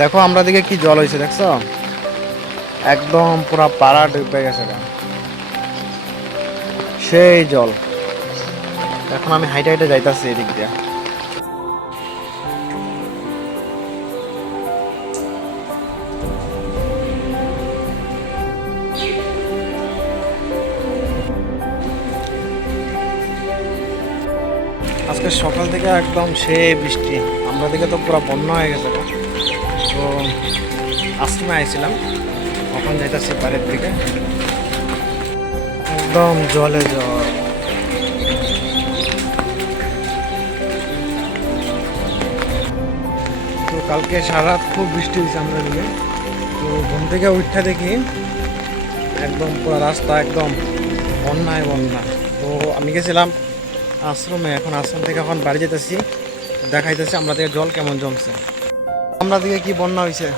দেখো আমরা দিকে কি জল হয়েছে দেখছো, একদম পুরা পাড়া ডুবে গেছে গা। সেই জল। এখন আমি হাইটে হাইটে যাইতাছি এদিক দিয়ে। আজকে সকাল থেকে একদম সেই বৃষ্টি, আমরা দিকে তো পুরো বন্যা হয়ে গেছে। তো আশ্রমে আইছিলাম, এখন যাইতেছি বাড়ির দিকে। একদম জলে জল। তো কালকে সারা রাত খুব বৃষ্টি হয়েছে আমরা দিকে। তো ঘুম থেকে উঠতে দেখি একদম পুরো রাস্তা একদম বন্যায় বন্যা। তো আমি গেছিলাম আশ্রমে, এখন আশ্রম থেকে এখন বাড়ি যেতেছি, দেখাইতেছি আমরা দিকে জল কেমন জমছে। আমরা দিকে কি বন্যা হয়েছে,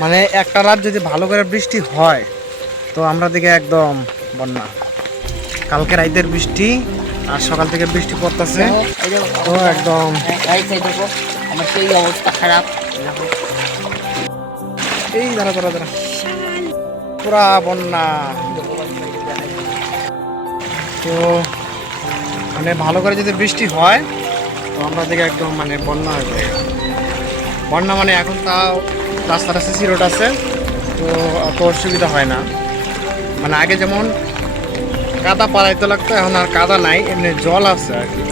মানে একটা রাত যদি ভালো করে বৃষ্টি হয় তো আমরা দিকে একদম বন্যা। কালকে রাতের বৃষ্টি আর সকাল থেকে বৃষ্টি পড়তেছে, তো একদম আমার সেই অবস্থা খারাপ। এই দাঁড়া দাঁড়া দাঁড়া পুরা বন্যা। তো মানে ভালো করে যদি বৃষ্টি হয় তো আমরা দিকে একদম মানে বন্যা হয়ে যায়। বন্যা মানে এখন তাও রাস্তাটা সিসি রোড আছে, তো অত অসুবিধা হয় না। মানে আগে যেমন কাদা পাড়াইতে লাগতো, এখন আর কাদা নাই, এমনি জল আছে আর কি।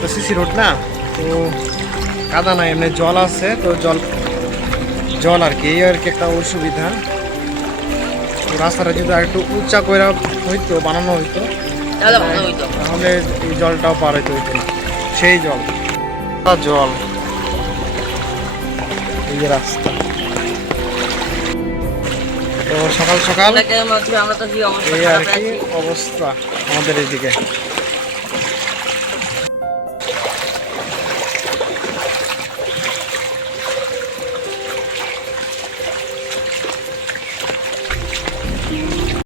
তো সিসি রোড না, তো কাদা নাই, এমনি জল আছে। তো জল জল আর কি, এই আর কি একটা অসুবিধা। তো রাস্তাটা যদি আর একটু উঁচা করে হইতো, বানানো হইতো, তাহলে এই জলটাও পার হইতে হইতো না। সেই জল জল এই যে রাস্তা। তো সকাল সকাল আমরা তো এই আর কি অবস্থা আমাদের এইদিকে।